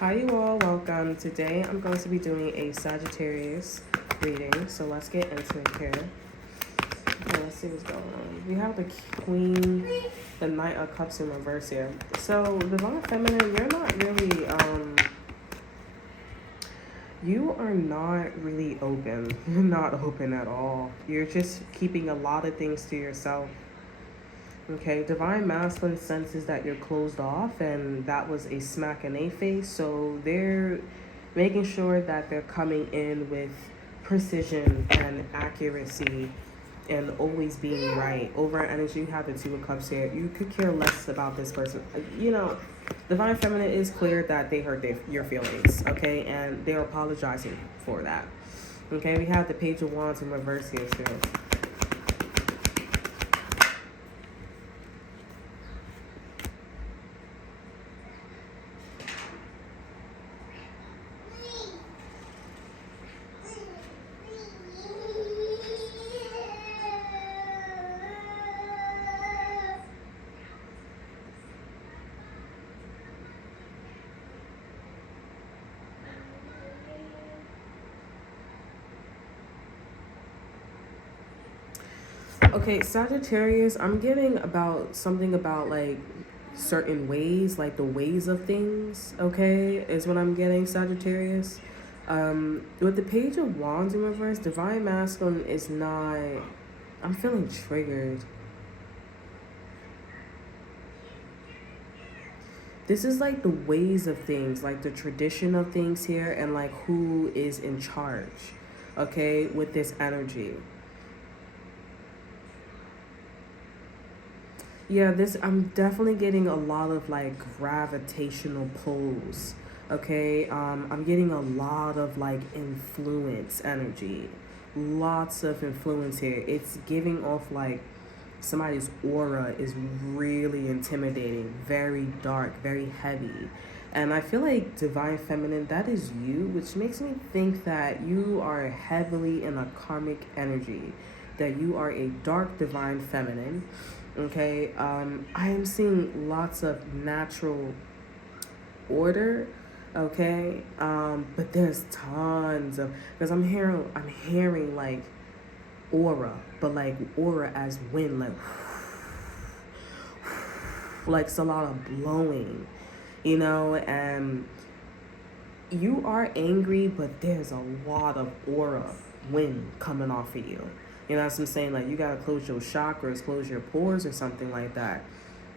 Hi you all, welcome. Today I'm going to be doing a Sagittarius reading, so let's get into it here. Okay, let's see what's going on. We have the Queen, the Knight of Cups in reverse here. So, Divine Feminine, you're not really, you are not really open. You're not open at all. You're just keeping a lot of things to yourself. Okay, Divine Masculine senses that you're closed off, and that was a smack in a face. So they're making sure that they're coming in with precision and accuracy and always being right. Over energy, you have the Two of Cups here. You could care less about this person. You know, Divine Feminine is clear that they hurt your feelings, okay? And they're apologizing for that. Okay, we have the Page of Wands in reverse here still. Okay, Sagittarius, I'm getting about something about like certain ways, like the ways of things, okay, is what I'm getting, Sagittarius. With the Page of Wands in reverse, Divine Masculine is not, I'm feeling triggered. This is like the ways of things, like the tradition of things here, and like who is in charge, okay, with this energy. Yeah, I'm definitely getting a lot of like gravitational pulls. Okay, I'm getting a lot of like influence energy. Lots of influence here. It's giving off like somebody's aura is really intimidating, very dark, very heavy. And I feel like Divine Feminine, that is you, which makes me think that you are heavily in a karmic energy, that you are a dark Divine Feminine. Okay, I am seeing lots of natural order. Okay, but there's tons of, because I'm hearing like aura, but like aura as wind, like it's a lot of blowing, you know, and you are angry, but there's a lot of aura, wind coming off of you. You know what I'm saying? Like, you gotta close your chakras, close your pores or something like that.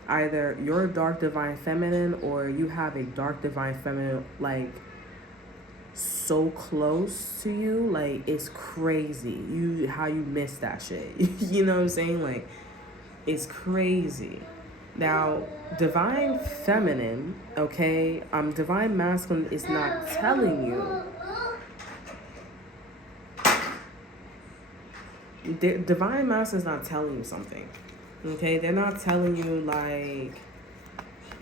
Either you're a dark Divine Feminine or you have a dark Divine Feminine, like, so close to you. Like, it's crazy. How you miss that shit. You know what I'm saying? Like, it's crazy. Now, Divine Feminine, okay, Divine Masculine is not telling you. Divine Masculine is not telling you something. Okay, they're not telling you like,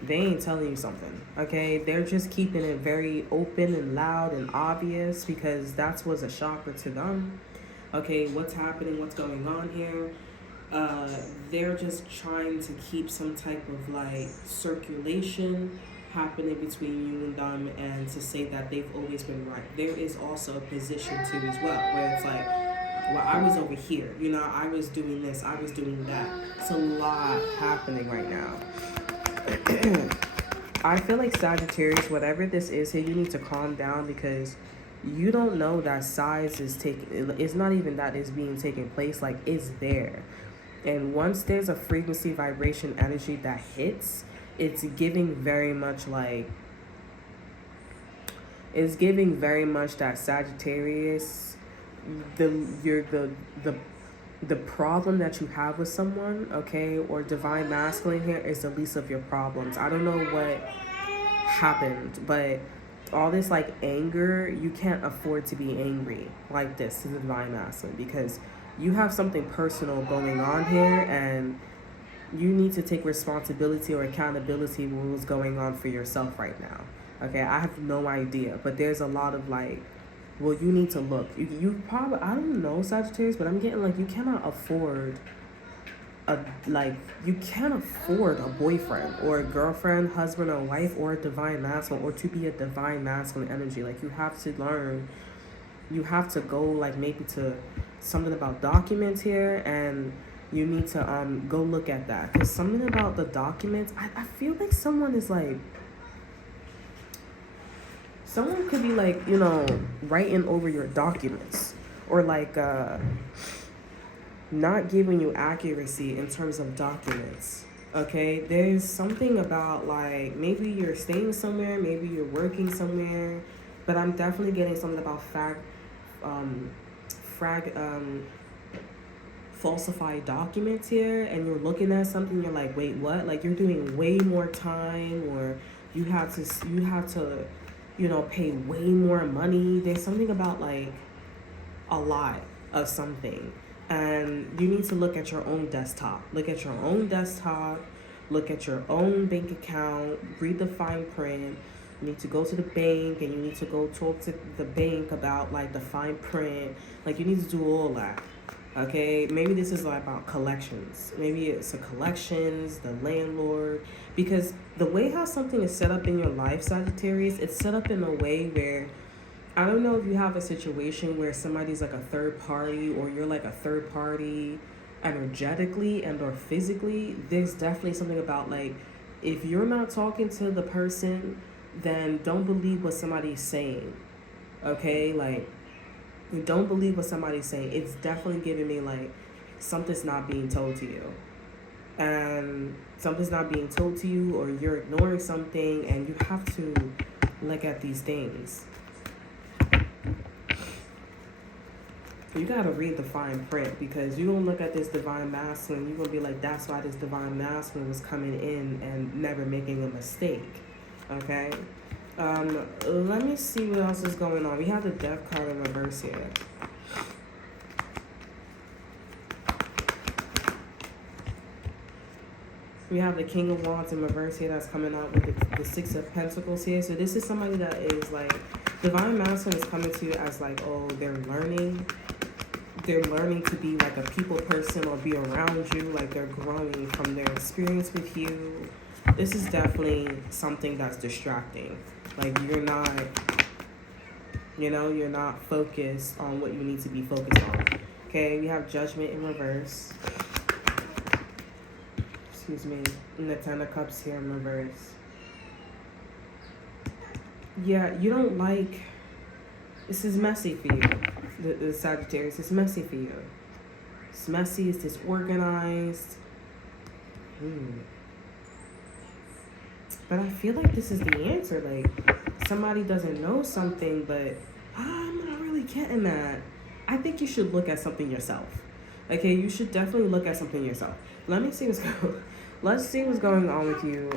they ain't telling you something. Okay, they're just keeping it very open and loud and obvious because that's what's a shocker to them. Okay, what's happening? What's going on here? They're just trying to keep some type of like circulation happening between you and them, and to say that they've always been right. There is also a position too as well where it's like, well, I was over here, you know, I was doing this, I was doing that. It's a lot happening right now. I feel like Sagittarius, whatever this is here, you need to calm down because you don't know that size is taking, it's not even that it's being taken place, like it's there. And once there's a frequency, vibration, energy that hits, it's giving very much like, it's giving very much that Sagittarius, the problem that you have with someone, okay, or Divine Masculine here is the least of your problems. I don't know what happened, but all this like anger, you can't afford to be angry like this to the Divine Masculine because you have something personal going on here and you need to take responsibility or accountability for what's going on for yourself right now. Okay, I have no idea, but there's a lot of like, well, you need to look. You probably, I don't know, Sagittarius, but I'm getting like you cannot afford like you can't afford a boyfriend or a girlfriend, husband or wife, or a divine masculine, or to be a divine masculine energy. Like you have to learn, you have to go like maybe to something about documents here, and you need to go look at that, because something about the documents, I feel like someone is like, someone could be like, you know, writing over your documents, or like not giving you accuracy in terms of documents. Okay, there's something about like maybe you're staying somewhere, maybe you're working somewhere, but I'm definitely getting something about falsified documents here, and you're looking at something, you're like, wait, what? Like you're doing way more time, or you have to you know, pay way more money. There's something about like a lot of something, and you need to look at your own desktop. Look at your own desktop. Look at your own bank account. Read the fine print. You need to go to the bank, and you need to go talk to the bank about like the fine print. Like you need to do all that. Okay, maybe this is like about collections. Maybe it's a collections, the landlord, because the way how something is set up in your life, Sagittarius, it's set up in a way where, I don't know if you have a situation where somebody's like a third party, or you're like a third party energetically and or physically. There's definitely something about like, if you're not talking to the person, then don't believe what somebody's saying. Okay, like don't believe what somebody's saying. It's definitely giving me like something's not being told to you. And something's not being told to you, or you're ignoring something, and you have to look at these things. You gotta read the fine print, because you don't look at this divine masculine, you're gonna be like, that's why this divine masculine was coming in and never making a mistake. Okay? Let me see what else is going on. We have the Death card in reverse here. We have the King of Wands in reverse here that's coming out with the Six of Pentacles here. So this is somebody that is like, divine masculine is coming to you as like, oh, they're learning to be like a people person, or be around you, like they're growing from their experience with you. This is definitely something that's distracting. Like you're not, you know, you're not focused on what you need to be focused on. Okay, we have Judgment in reverse. Excuse me. And the Ten of Cups here in reverse. Yeah, you don't like, this is messy for you. The Sagittarius, it's messy for you. It's messy, it's disorganized. But I feel like this is the answer. Like somebody doesn't know something, but I'm not really getting that. I think you should look at something yourself. Okay, you should definitely look at something yourself. Let me see what's going. Let's see what's going on with you,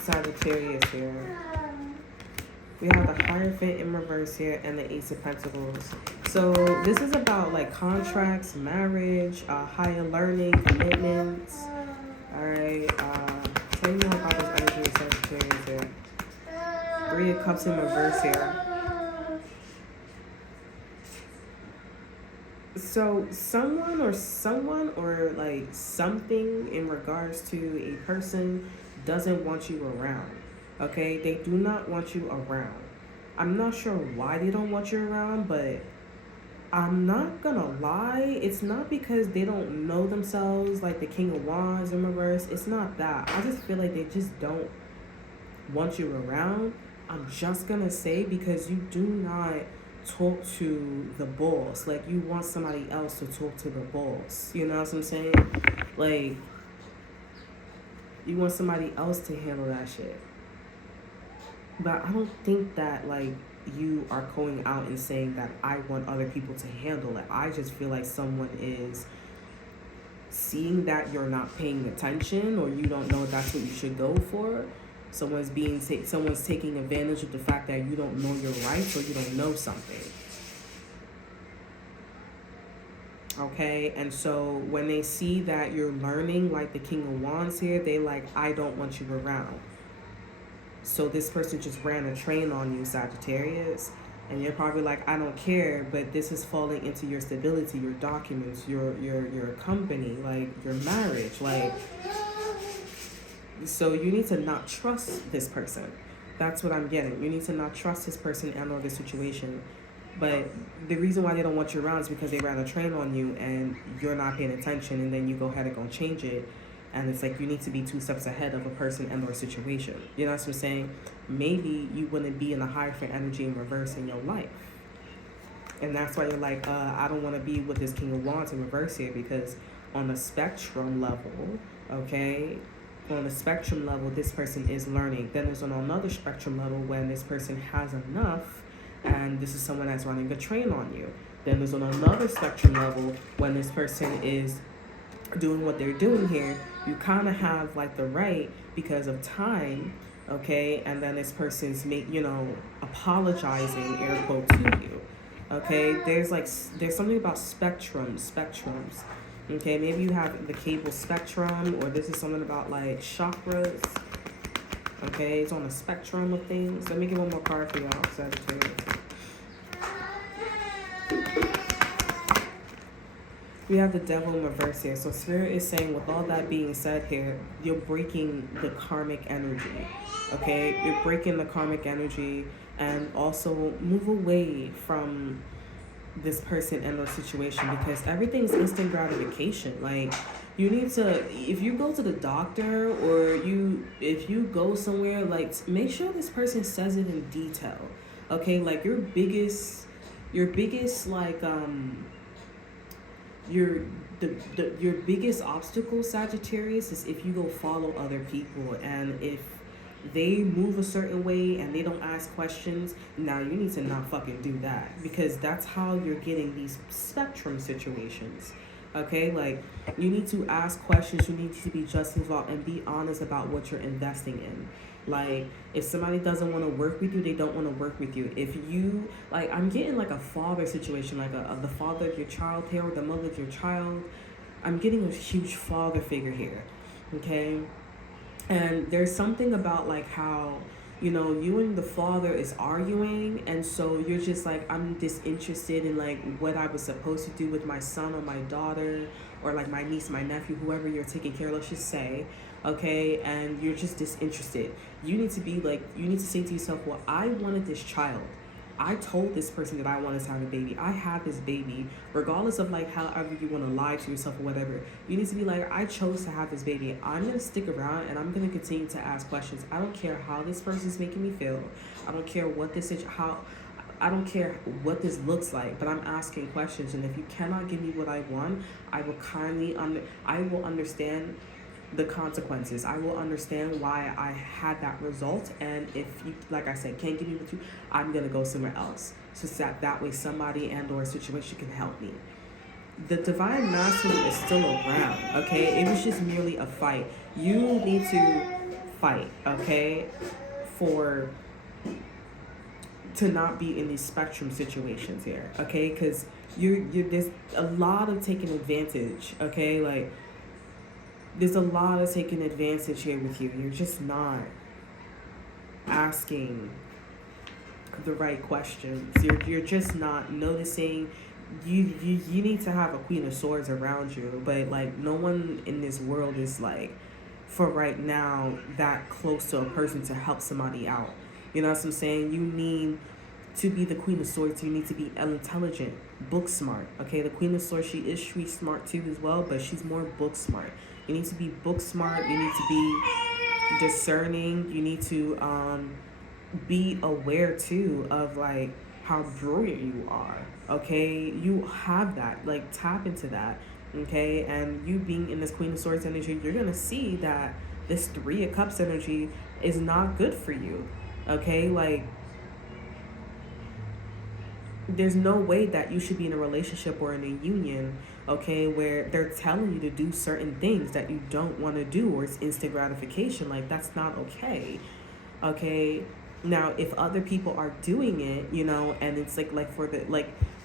Sagittarius here. We have the Hierophant in reverse here, and the Ace of Pentacles. So this is about like contracts, marriage, higher learning, commitments. Alright, tell me more about this energy of Sagittarius here. Three of Cups in reverse here. So someone or like something in regards to a person doesn't want you around. Okay, they do not want you around. I'm not sure why they don't want you around, but I'm not gonna lie, it's not because they don't know themselves, like the King of Wands in reverse. It's not that. I just feel like they just don't want you around. I'm just gonna say because you do not talk to the boss. Like you want somebody else to talk to the boss. You know what I'm saying? Like you want somebody else to handle that shit. But I don't think that like you are going out and saying that I want other people to handle it. I just feel like someone is seeing that you're not paying attention, or you don't know that's what you should go for. Someone's taking advantage of the fact that you don't know your rights, or you don't know something. Okay, and so when they see that you're learning, like the King of Wands here, they like, I don't want you around. So this person just ran a train on you, Sagittarius. And you're probably like, I don't care, but this is falling into your stability, your documents, your company, like your marriage, like. So you need to not trust this person. That's what I'm getting. You need to not trust this person and or this situation. But the reason why they don't want you around is because they ran a train on you and you're not paying attention, and then you go ahead and go change it. And it's like you need to be 2 steps ahead of a person and or situation. You know what I'm saying? Maybe you wouldn't be in a Hierophant energy in reverse in your life. And that's why you're like, I don't want to be with this King of Wands in reverse here, because on the spectrum level, okay, on the spectrum level, this person is learning. Then there's on another spectrum level when this person has enough, and this is someone that's running a train on you. Then there's on another spectrum level when this person is doing what they're doing here. You kind of have like the right because of time, okay, and then this person's apologizing, air quote, to you. Okay, there's something about spectrums. Okay, maybe you have the cable spectrum, or this is something about like chakras. Okay, it's on the spectrum of things. Let me get one more card for y'all, Sagittarius. We have the Devil in reverse here. So Spirit is saying, with all that being said here, you're breaking the karmic energy. Okay, you're breaking the karmic energy, and also move away from this person and the situation, because everything's instant gratification. Like, you need to, if you go to the doctor or if you go somewhere, like, make sure this person says it in detail. Okay, like your biggest like your biggest obstacle, Sagittarius, is if you go follow other people, and if they move a certain way and they don't ask questions. Now you need to not fucking do that, because that's how you're getting these spectrum situations. Okay, like, you need to ask questions, you need to be just involved and be honest about what you're investing in. Like, if somebody doesn't want to work with you, they don't want to work with you. If you, like, I'm getting like a father situation, like the father of your child here, or the mother of your child. I'm getting a huge father figure here, okay? And there's something about like how, you and the father is arguing, and so you're just like, I'm disinterested in like what I was supposed to do with my son or my daughter, or like my niece, my nephew, whoever you're taking care of, let's just say, okay, and you're just disinterested. You need to say to yourself, well, I wanted this child. I told this person that I wanted to have a baby. I had this baby, regardless of like however you want to lie to yourself or whatever. You need to be like, I chose to have this baby. I'm going to stick around and I'm going to continue to ask questions. I don't care how this person's making me feel. I don't care what I don't care what this looks like, but I'm asking questions. And if you cannot give me what I want, I will understand the consequences. I will understand why I had that result, and if you, like I said, can't give me what you, I'm gonna go somewhere else, so that way somebody and or a situation can help me. The divine masculine is still around, okay? It was just merely a fight. You need to fight, okay, to not be in these spectrum situations here, okay? Because you're there's a lot of taking advantage, okay? Like, there's a lot of taking advantage here with you. You're just not asking the right questions. You're just not noticing. You need to have a Queen of Swords around you, but like no one in this world is like, for right now, that close to a person to help somebody out. You know what I'm saying? You need to be the Queen of Swords. You need to be intelligent, book smart. Okay, the Queen of Swords, she is street smart too as well, but she's more book smart. You need to be book smart. You need to be discerning. You need to be aware too of like how brilliant you are. Okay, you have that. Like, tap into that. Okay, and you being in this Queen of Swords energy, you're gonna see that this 3 of Cups energy is not good for you. Okay, like, there's no way that you should be in a relationship or in a union, okay, where they're telling you to do certain things that you don't want to do, or it's instant gratification. Like, that's not okay. Okay, now if other people are doing it, and it's like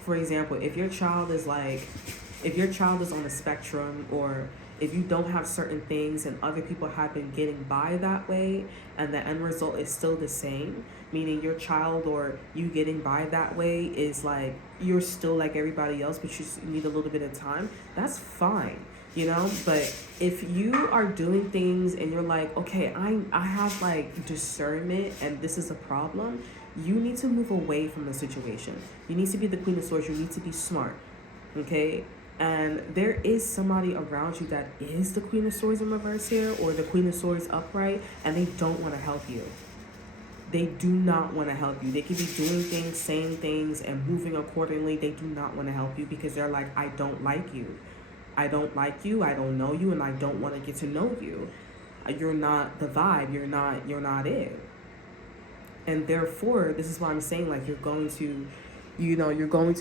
for example, if your child is on the spectrum, or if you don't have certain things and other people have been getting by that way and the end result is still the same, meaning your child or you getting by that way is like you're still like everybody else but you need a little bit of time, that's fine, you know. But if you are doing things and you're like, okay, I have like discernment and this is a problem, you need to move away from the situation. You need to be the Queen of Swords. You need to be smart, okay? And there is somebody around you that is the Queen of Swords in reverse here or the Queen of Swords upright, and they don't want to help you. They do not want to help you. They could be doing things, saying things, and moving accordingly. They do not want to help you because they're like, I don't like you. I don't like you. I don't know you, and I don't want to get to know you. You're not the vibe. You're not it. And therefore, this is why I'm saying, like, you're going to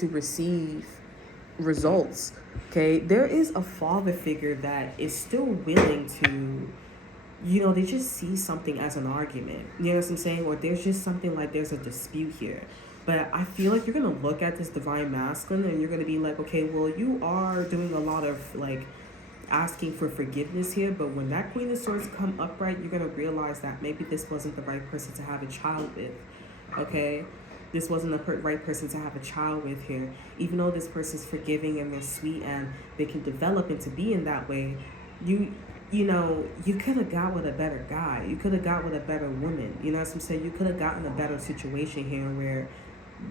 receive results, okay? There is a father figure that is still willing to, they just see something as an argument. You know what I'm saying? Or there's just something like there's a dispute here. But I feel like you're going to look at this divine masculine and you're going to be like, okay, well, you are doing a lot of, like, asking for forgiveness here, but when that Queen of Swords come upright, you're going to realize that maybe this wasn't the right person to have a child with, okay? This wasn't the right person to have a child with here. Even though this person's forgiving and they're sweet and they can develop into being that way, you could have got with a better guy. You could have got with a better woman. You know what I'm saying? You could have gotten a better situation here where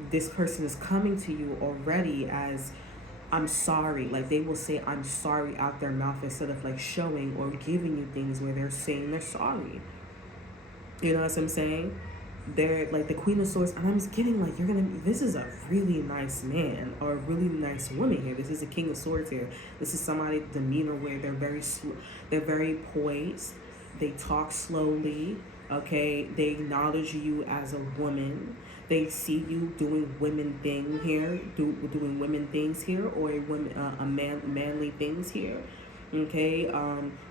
this person is coming to you already as, I'm sorry. Like, they will say I'm sorry out their mouth instead of like showing or giving you things where they're saying they're sorry. You know what I'm saying? They're like the Queen of Swords, and I'm just getting like, this is a really nice man or a really nice woman here. This is a King of Swords here. This is somebody demeanor where they're very poised. They talk slowly. Okay, they acknowledge you as a woman. They see you doing women thing here, doing women things here, or manly things here. Okay,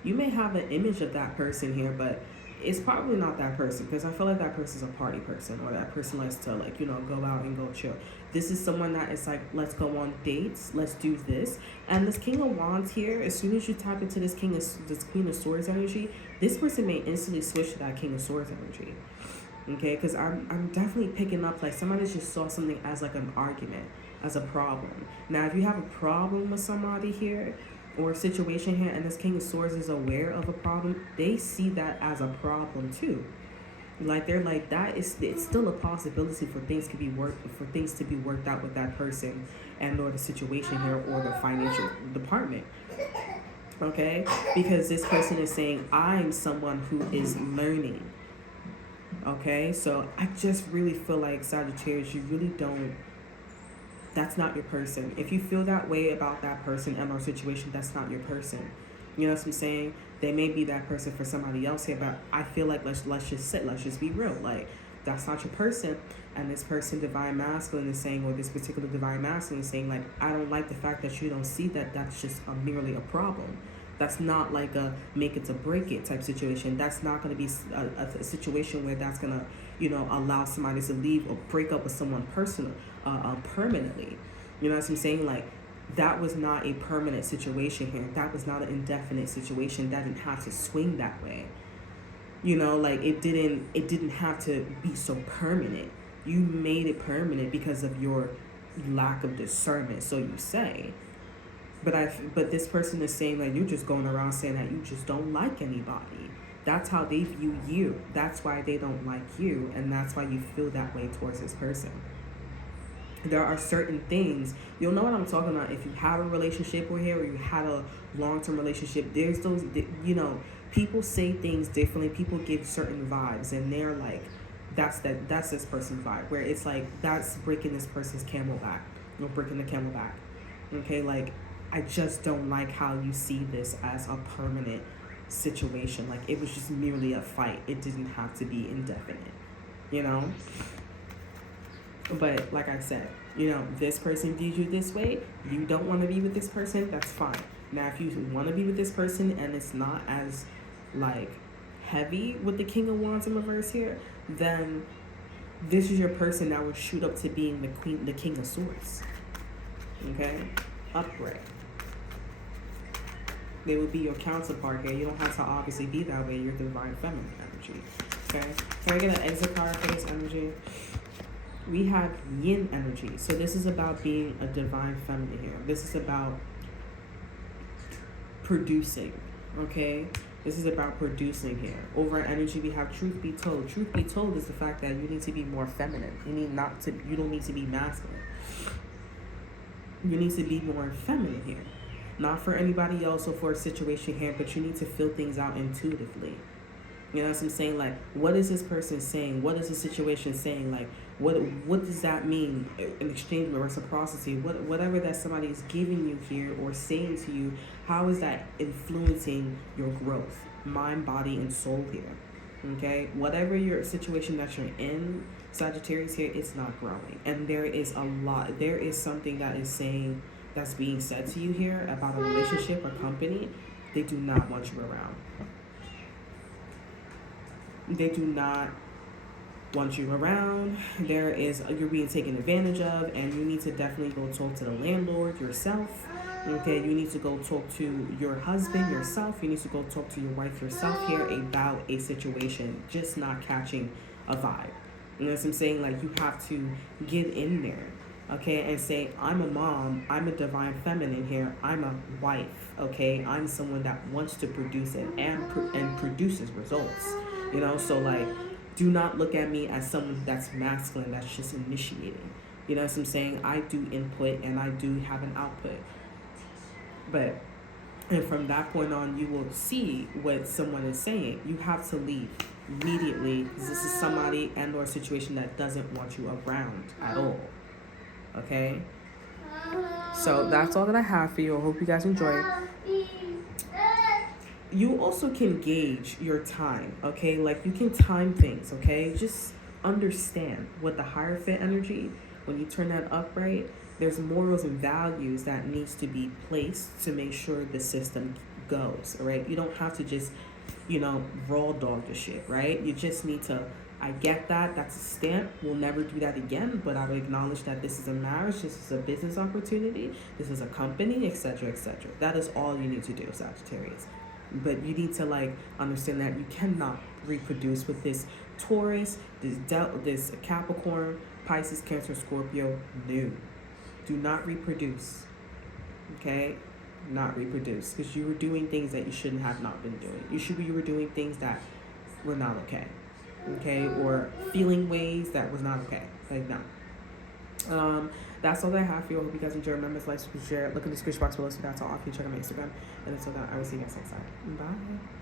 you may have an image of that person here, but it's probably not that person, because I feel like that person's a party person, or that person likes to like, go out and go chill. This is someone that is like, let's go on dates, let's do this. And this King of Wands here, as soon as you tap into this Queen of Swords energy, this person may instantly switch to that King of Swords energy. Okay, because I'm definitely picking up like somebody just saw something as like an argument, as a problem. Now, if you have a problem with somebody here or a situation here, and this King of Swords is aware of a problem, they see that as a problem too. Like, they're like, it's still a possibility for things to be worked out with that person and or the situation here or the financial department. Okay, because this person is saying, I'm someone who is learning. Okay, so I just really feel like, Sagittarius, that's not your person. If you feel that way about that person and our situation, that's not your person. You know what I'm saying? They may be that person for somebody else here, but I feel like let's just be real. Like, that's not your person. And this person, divine masculine, is saying, or this particular divine masculine is saying, like, I don't like the fact that you don't see that that's just merely a problem. That's not like a make it to break it type situation. That's not going to be a situation where that's going to, allow somebody to leave or break up with someone permanently. You know what I'm saying? Like, that was not a permanent situation here. That was not an indefinite situation. That didn't have to swing that way. Like, it didn't have to be so permanent. You made it because of your lack of discernment, so you say. But this person is saying that you're just going around saying that you just don't like anybody. That's how they view you. That's why they don't like you, and that's why you feel that way towards this person. There are certain things, you'll know what I'm talking about if you have a relationship with here or you had a long-term relationship. There's those, people say things differently. People give certain vibes, and they're like, that's this person's vibe, where it's like, that's breaking this person's camel back, breaking the camel back. Okay, like, I just don't like how you see this as a permanent situation. Like, it was just merely a fight. It didn't have to be indefinite, But like I said, this person views you this way. You don't want to be with this person. That's fine. Now, if you want to be with this person and it's not as, like, heavy with the King of Wands in reverse here, then this is your person that will shoot up to being the King of Swords. Okay? Upright. They would be your counterpart here. You don't have to obviously be that way. You're divine feminine energy. Okay? Can I get an exit card for this energy? We have yin energy. So this is about being a divine feminine here. This is about producing. Okay? This is about producing here. Over energy, we have truth be told. Truth be told is the fact that you need to be more feminine. You don't need to be masculine. You need to be more feminine here. Not for anybody else or for a situation here, but you need to feel things out intuitively. You know what I'm saying? Like, what is this person saying? What is the situation saying? Like, what does that mean in exchange with reciprocity? Whatever that somebody is giving you here or saying to you, how is that influencing your growth, mind, body, and soul here? Okay? Whatever your situation that you're in, Sagittarius here, it's not growing. And there is something that's being said to you here about a relationship, a company. They do not want you around. They do not want you around. You're being taken advantage of, and you need to definitely go talk to the landlord yourself. Okay, you need to go talk to your husband yourself. You need to go talk to your wife yourself here about a situation, just not catching a vibe. You know what I'm saying? Like, you have to get in there, okay, and say, I'm a mom, I'm a divine feminine here, I'm a wife, okay, I'm someone that wants to produce and produces results. You know, so like, do not look at me as someone that's masculine, that's just initiating. You know what I'm saying? I do input and I do have an output. And from that point on, you will see what someone is saying. You have to leave immediately, because this is somebody and or a situation that doesn't want you around at all. Okay? So that's all that I have for you. I hope you guys enjoyed. You also can gauge your time, okay? Like, you can time things, okay? Just understand what the Hierophant energy, when you turn that upright, there's morals and values that needs to be placed to make sure the system goes, all right? You don't have to just, raw dog the shit, right? You just need to, I get that, that's a stamp, we'll never do that again, but I would acknowledge that this is a marriage, this is a business opportunity, this is a company, etc., etc. That is all you need to do, Sagittarius. But you need to understand that you cannot reproduce with this Taurus, this Capricorn, Pisces, Cancer, Scorpio. No, do not reproduce. Okay, not reproduce, because you were doing things that you shouldn't have not been doing. You were doing things that were not okay. Okay, or feeling ways that was not okay. Like, no. That's all that I have for you. I hope you guys enjoy. Remember to like, share. Look in the description box below so that's all. If you check out my Instagram. And until then, I will see you guys next time. Bye.